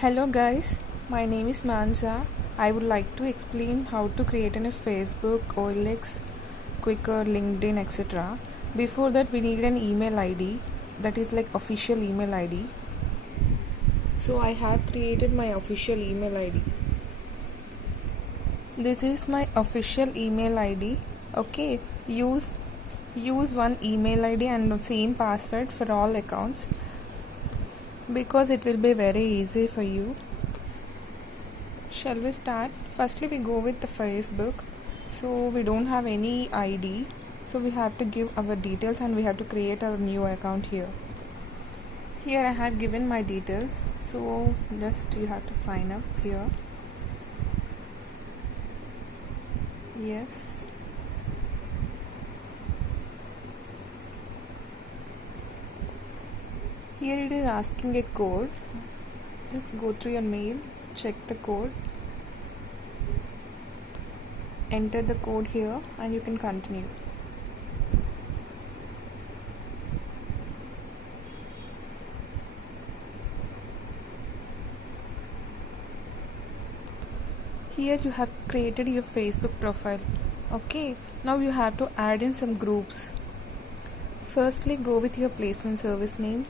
Hello guys, my name is Manza. I would like to explain how to create a Facebook, OLX, Quicker, LinkedIn, etc. Before that we need an email ID, that is like official email ID. So I have created my official email ID. This is my official email ID. Okay, use one email ID and the same password for all accounts because it will be very easy for you. Shall we start? Firstly, we go with the Facebook. So we don't have any ID. So we have to give our details and we have to create our new account here. Here I have given my details. So just you have to sign up here. Yes. Here it is asking a code. Just go through your mail, check the code, enter the code here and you can continue. Here you have created your Facebook profile. Okay, now you have to add in some groups. Firstly, go with your placement service name.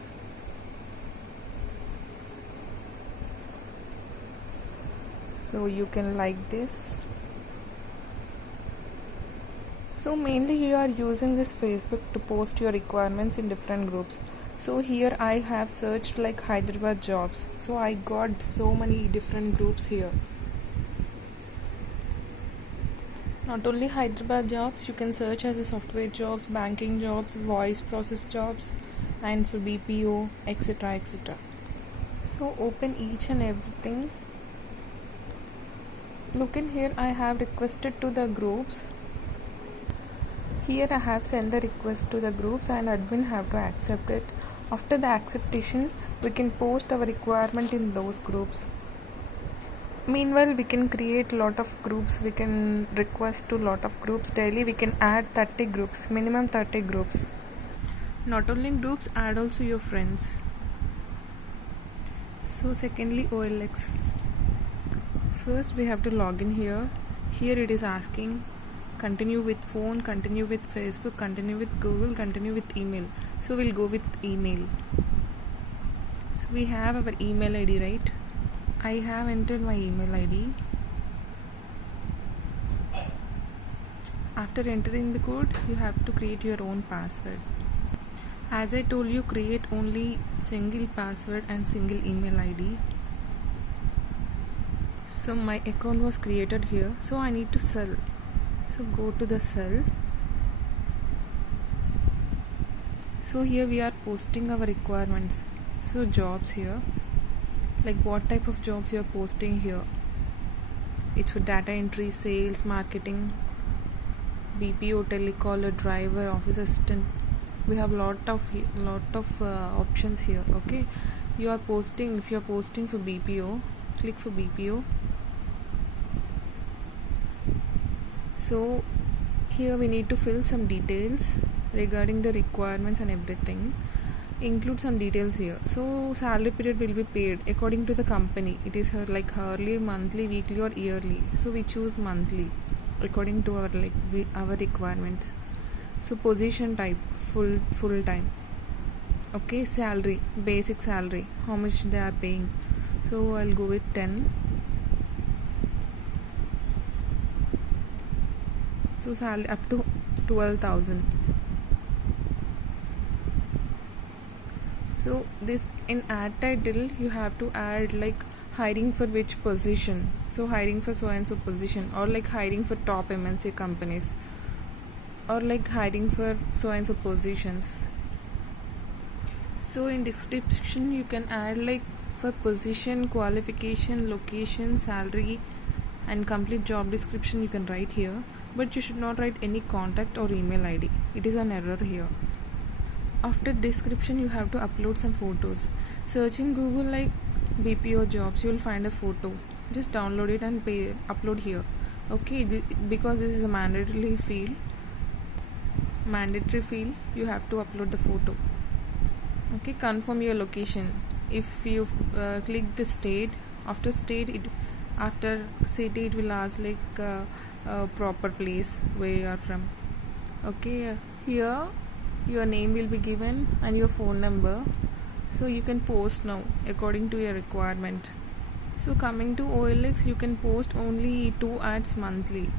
So you can like this. So mainly you are using this Facebook to post your requirements in different groups. So here I have searched like Hyderabad jobs. So I got so many different groups here. Not only Hyderabad jobs, you can search as a software jobs, banking jobs, voice process jobs, and for BPO, etc. etc. So open each and everything. Look in here, I have requested to the groups. Here I have sent the request to the groups and admin have to accept it. After the acceptation, we can post our requirement in those groups. Meanwhile, we can create lot of groups. We can request to lot of groups. Daily we can add 30 groups, minimum 30 groups. Not only groups, add also your friends. So secondly, OLX. First we have to log in here. Here it is asking continue with phone, continue with Facebook, continue with Google, continue with email. So we'll go with email. So we have our email ID, right? I have entered my email ID. After entering the code, you have to create your own password. As I told you, create only single password and single email ID. So my account was created here, so I need to sell. So go to the cell. So here we are posting our requirements. So jobs here, like what type of jobs you are posting here. It's for data entry, sales, marketing, BPO, telecaller, driver, office assistant. We have lot of options here. Okay, you are posting. If you are posting for BPO, click for BPO. So here we need to fill some details regarding the requirements and everything. Include some details here. So salary period will be paid according to the company. It is like hourly, monthly, weekly or yearly. So we choose monthly according to our our requirements. So position type, full time. Okay, salary, basic salary, how much they are paying. So I'll go with 10. So salary up to 12,000. So this in ad title you have to add like hiring for which position. So hiring for so and so position, or like hiring for top MNC companies, or like hiring for so and so positions. So in description you can add like for position, qualification, location, salary and complete job description you can write here, but you should not write any contact or email ID. It is an error here. After description you have to upload some photos. Search in Google like BPO jobs, you will find a photo. Just download it and upload here. Okay, because this is a mandatory field, you have to upload the photo. Okay, confirm your location. if you click the state, after state it, after city it will ask like proper place where you are from. Okay, here your name will be given and your phone number, so you can post now according to your requirement. So coming to OLX, you can post only 2 ads monthly.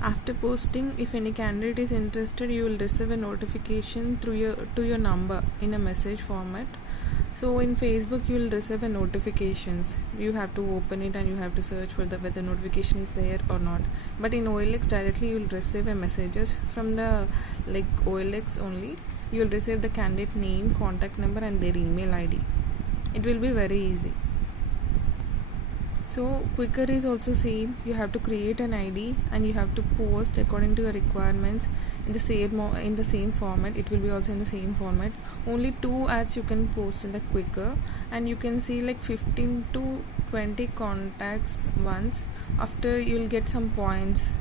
After posting, if any candidate is interested, you will receive a notification through your number in a message format. So in Facebook you will receive a notifications. You have to open it and you have to search for the whether notification is there or not. But in OLX directly you will receive a messages from the like OLX only. You will receive the candidate name, contact number and their email ID. It will be very easy. So Quicker is also same. You have to create an ID and you have to post according to your requirements in the same format. It will be also in the same format. Only 2 ads you can post in the Quicker, and you can see like 15 to 20 contacts once. After you'll get some points.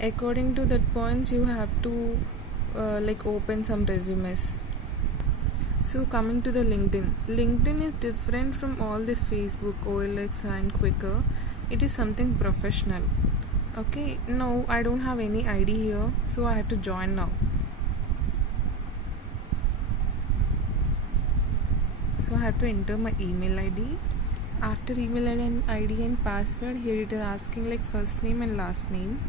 According to that points, you have to like open some resumes. So coming to the LinkedIn is different from all this Facebook, OLX and Quicker. It is something professional. Okay, no, I don't have any ID here, so I have to join now. So I have to enter my email ID. After email ID and password, here it is asking like first name and last name.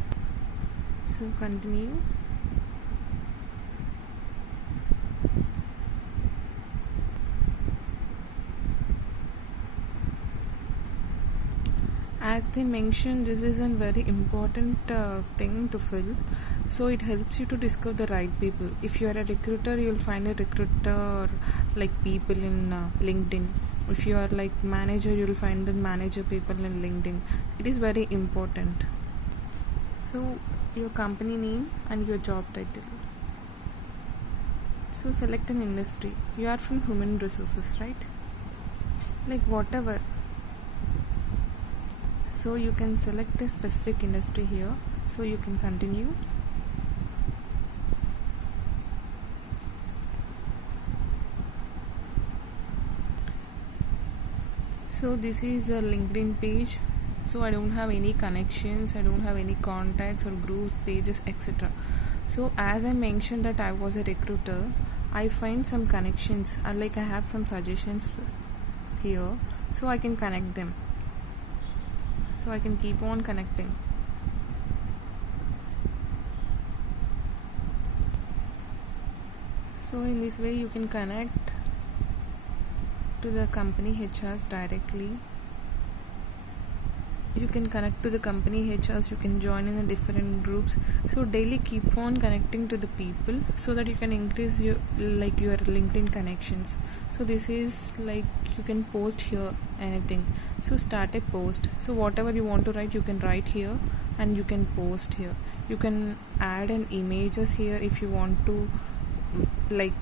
So continue. As they mentioned, this is a very important thing to fill, so it helps you to discover the right people. If you are a recruiter, you'll find a recruiter like people in LinkedIn. If you are like manager, you'll find the manager people in LinkedIn. It is very important. So your company name and your job title. So select an industry. You are from human resources, right? Like whatever. So you can select a specific industry here, so you can continue. So this is a LinkedIn page. So I don't have any connections, I don't have any contacts or groups, pages, etc. So as I mentioned that I was a recruiter, I find some connections, like I have some suggestions here, so I can connect them. So I can keep on connecting. So in this way you can connect to the company HRs directly. You can connect to the company HRs, you can join in the different groups. So daily keep on connecting to the people so that you can increase your LinkedIn connections. So this is like you can post here anything. So start a post. So whatever you want to write, you can write here and you can post here. You can add an images here if you want to like